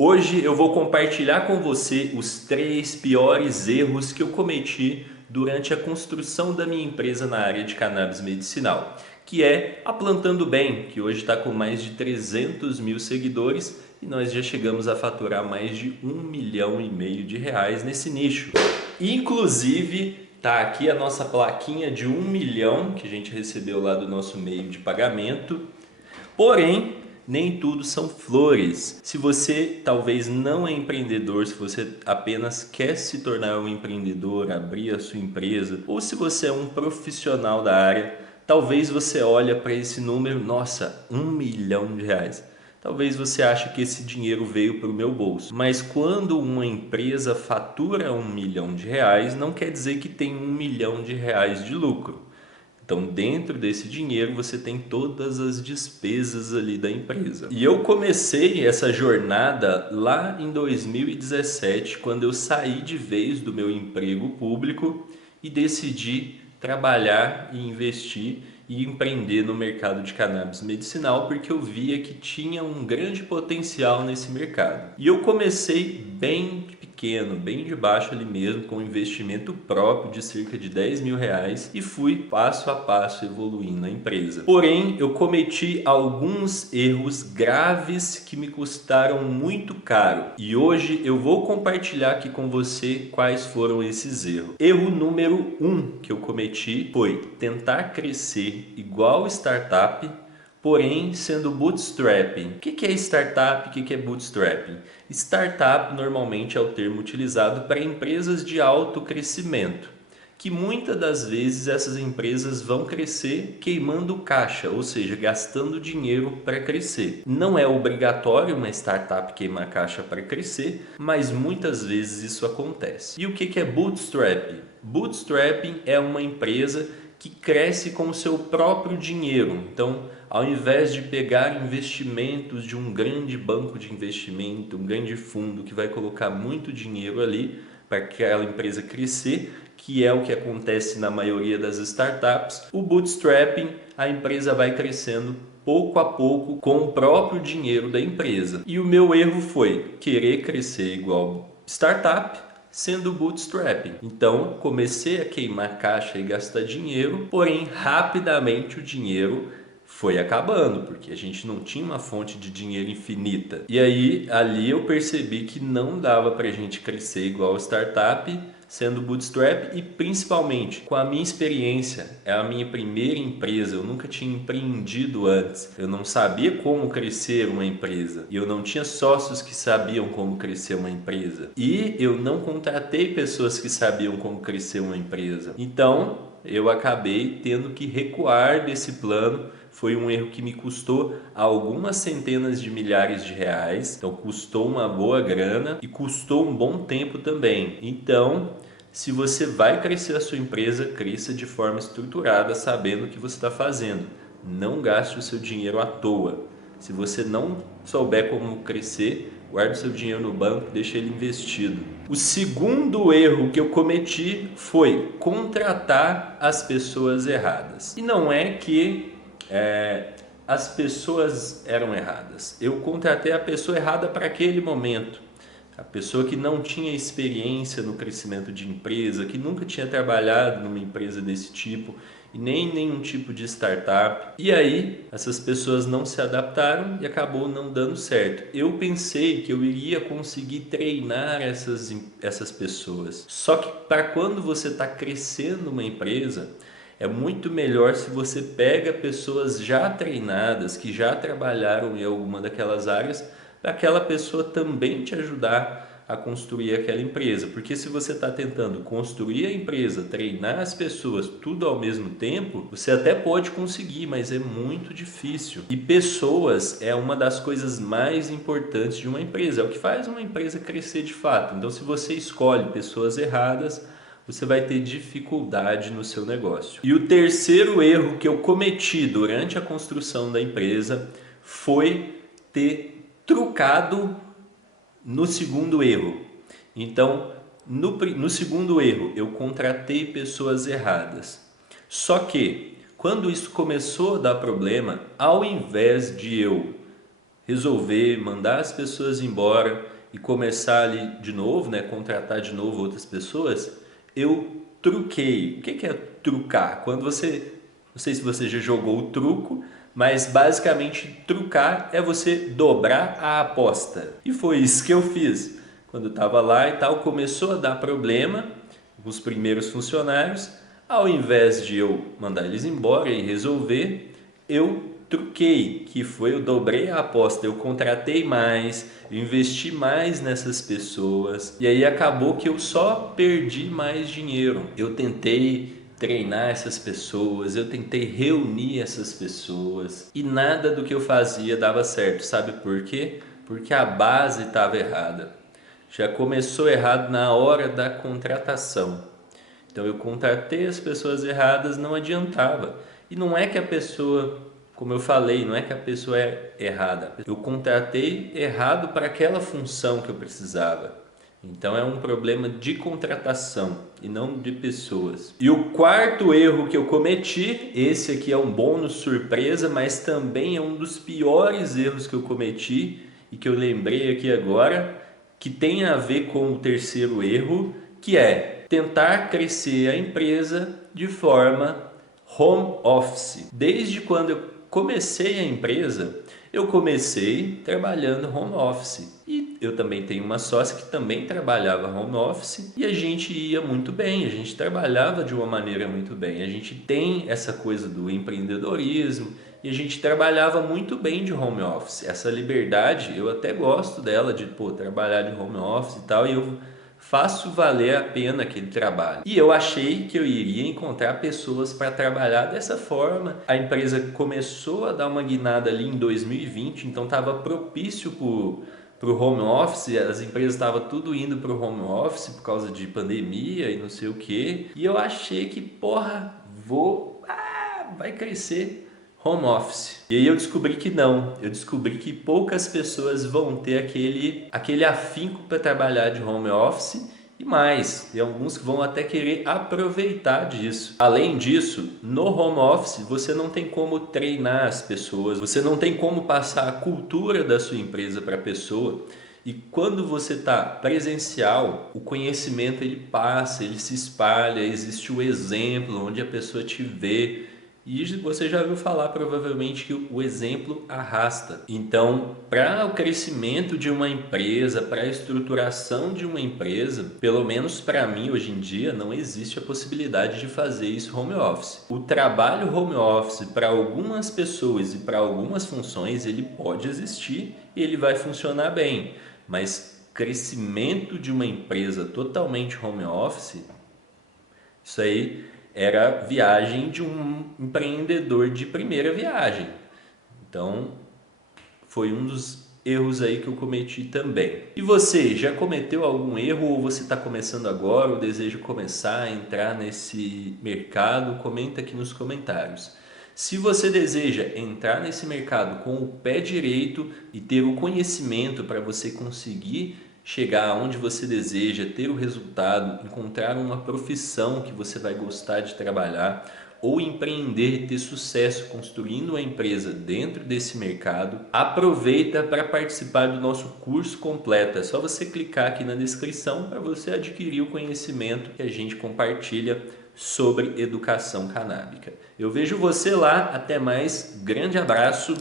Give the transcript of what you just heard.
Hoje eu vou compartilhar com você os 3 piores erros que eu cometi durante a construção da minha empresa na área de cannabis medicinal, que é a Plantando Bem, que hoje está com mais de 300 mil seguidores e nós já chegamos a faturar mais de 1,5 milhão de reais nesse nicho. Inclusive, tá aqui a nossa plaquinha de 1 milhão que a gente recebeu lá do nosso meio de pagamento. Porém, nem tudo são flores. Se você talvez não é empreendedor, se você apenas quer se tornar um empreendedor, abrir a sua empresa, ou se você é um profissional da área, talvez você olhe para esse número, nossa, 1 milhão de reais. Talvez você ache que esse dinheiro veio para o meu bolso. Mas quando uma empresa fatura 1 milhão de reais, não quer dizer que tem 1 milhão de reais de lucro. Então, dentro desse dinheiro, você tem todas as despesas ali da empresa. E eu comecei essa jornada lá em 2017, quando eu saí de vez do meu emprego público e decidi trabalhar e investir e empreender no mercado de cannabis medicinal, porque eu via que tinha um grande potencial nesse mercado. E eu comecei bem pequeno, bem de baixo ali mesmo, com um investimento próprio de cerca de 10 mil reais e fui passo a passo evoluindo a empresa. Porém, eu cometi alguns erros graves que me custaram muito caro e hoje eu vou compartilhar aqui com você quais foram esses erros. Erro número 1 que eu cometi foi tentar crescer igual startup, porém sendo bootstrapping. O que é startup? O que é bootstrapping? Startup normalmente é o termo utilizado para empresas de alto crescimento, que muitas das vezes essas empresas vão crescer queimando caixa, ou seja, gastando dinheiro para crescer. Não é obrigatório uma startup queimar caixa para crescer, mas muitas vezes isso acontece. E o que é bootstrapping? Bootstrapping é uma empresa que cresce com o seu próprio dinheiro. Então, ao invés de pegar investimentos de um grande banco de investimento, um grande fundo que vai colocar muito dinheiro ali para aquela empresa crescer, que é o que acontece na maioria das startups, o bootstrapping, a empresa vai crescendo pouco a pouco com o próprio dinheiro da empresa. E o meu erro foi querer crescer igual startup, sendo bootstrapping. Então, comecei a queimar caixa e gastar dinheiro, porém, rapidamente o dinheiro foi acabando, porque a gente não tinha uma fonte de dinheiro infinita. E aí, ali eu percebi que não dava pra gente crescer igual startup, sendo bootstrap e principalmente com a minha experiência, é a minha primeira empresa, eu nunca tinha empreendido antes, eu não sabia como crescer uma empresa e eu não tinha sócios que sabiam como crescer uma empresa e eu não contratei pessoas que sabiam como crescer uma empresa. Então eu acabei tendo que recuar desse plano. Foi um erro que me custou algumas centenas de milhares de reais, então custou uma boa grana e custou um bom tempo também. Então, se você vai crescer a sua empresa, cresça de forma estruturada, sabendo o que você está fazendo. Não gaste o seu dinheiro à toa. Se você não souber como crescer, guarde o seu dinheiro no banco e deixe ele investido. O segundo erro que eu cometi foi contratar as pessoas erradas. E não é que as pessoas eram erradas. Eu contratei a pessoa errada para aquele momento. A pessoa que não tinha experiência no crescimento de empresa, que nunca tinha trabalhado numa empresa desse tipo e nem nenhum tipo de startup. E aí, essas pessoas não se adaptaram e acabou não dando certo. Eu pensei que eu iria conseguir treinar essas pessoas. Só que para quando você está crescendo uma empresa, é muito melhor se você pega pessoas já treinadas, que já trabalharam em alguma daquelas áreas, para aquela pessoa também te ajudar a construir aquela empresa. Porque se você está tentando construir a empresa, treinar as pessoas, tudo ao mesmo tempo, você até pode conseguir, mas é muito difícil. E pessoas é uma das coisas mais importantes de uma empresa, é o que faz uma empresa crescer de fato. Então, se você escolhe pessoas erradas, você vai ter dificuldade no seu negócio. E o terceiro erro que eu cometi durante a construção da empresa foi ter trucado no segundo erro. Então, no segundo erro, eu contratei pessoas erradas. Só que, quando isso começou a dar problema, ao invés de eu resolver mandar as pessoas embora e começar ali de novo, né, contratar de novo outras pessoas, eu truquei. O que é trucar? Quando você, não sei se você já jogou o truco, mas basicamente trucar é você dobrar a aposta. E foi isso que eu fiz. Quando eu estava lá e tal, começou a dar problema com os primeiros funcionários. Ao invés de eu mandar eles embora e resolver, eu truquei, que foi eu dobrei a aposta, eu contratei mais, eu investi mais nessas pessoas e aí acabou que eu só perdi mais dinheiro. Eu tentei treinar essas pessoas, eu tentei reunir essas pessoas e nada do que eu fazia dava certo. Sabe por quê? Porque a base estava errada. Já começou errado na hora da contratação. Então eu contratei as pessoas erradas, não adiantava. E não é que a pessoa, como eu falei, não é que a pessoa é errada. Eu contratei errado para aquela função que eu precisava. Então é um problema de contratação e não de pessoas. E o quarto erro que eu cometi, esse aqui é um bônus surpresa, mas também é um dos piores erros que eu cometi e que eu lembrei aqui agora, que tem a ver com o terceiro erro, que é tentar crescer a empresa de forma home office. Desde quando eu comecei a empresa, eu comecei trabalhando home office. E eu também tenho uma sócia que também trabalhava home office e a gente ia muito bem, a gente trabalhava de uma maneira muito bem. A gente tem essa coisa do empreendedorismo e a gente trabalhava muito bem de home office. Essa liberdade, eu até gosto dela, de trabalhar de home office e tal, e eu faço valer a pena aquele trabalho. E eu achei que eu iria encontrar pessoas para trabalhar dessa forma. A empresa começou a dar uma guinada ali em 2020, então estava propício para o home office, as empresas estavam tudo indo para o home office por causa de pandemia e não sei o que. E eu achei que, vai crescer home office. E aí eu descobri que não. Eu descobri que poucas pessoas vão ter aquele afinco para trabalhar de home office e mais. E alguns que vão até querer aproveitar disso. Além disso, no home office você não tem como treinar as pessoas, você não tem como passar a cultura da sua empresa para a pessoa. E quando você está presencial, o conhecimento ele passa, ele se espalha, existe o exemplo onde a pessoa te vê. E você já ouviu falar provavelmente que o exemplo arrasta. Então, para o crescimento de uma empresa, para a estruturação de uma empresa, pelo menos para mim hoje em dia, não existe a possibilidade de fazer isso home office. O trabalho home office para algumas pessoas e para algumas funções, ele pode existir e ele vai funcionar bem. Mas crescimento de uma empresa totalmente home office, isso aí era viagem de um empreendedor de primeira viagem. Então, foi um dos erros aí que eu cometi também. E você, já cometeu algum erro ou você está começando agora ou deseja começar a entrar nesse mercado? Comenta aqui nos comentários. Se você deseja entrar nesse mercado com o pé direito e ter o conhecimento para você conseguir chegar aonde você deseja, ter o resultado, encontrar uma profissão que você vai gostar de trabalhar ou empreender e ter sucesso construindo uma empresa dentro desse mercado, aproveita para participar do nosso curso completo. É só você clicar aqui na descrição para você adquirir o conhecimento que a gente compartilha sobre educação canábica. Eu vejo você lá, até mais, grande abraço.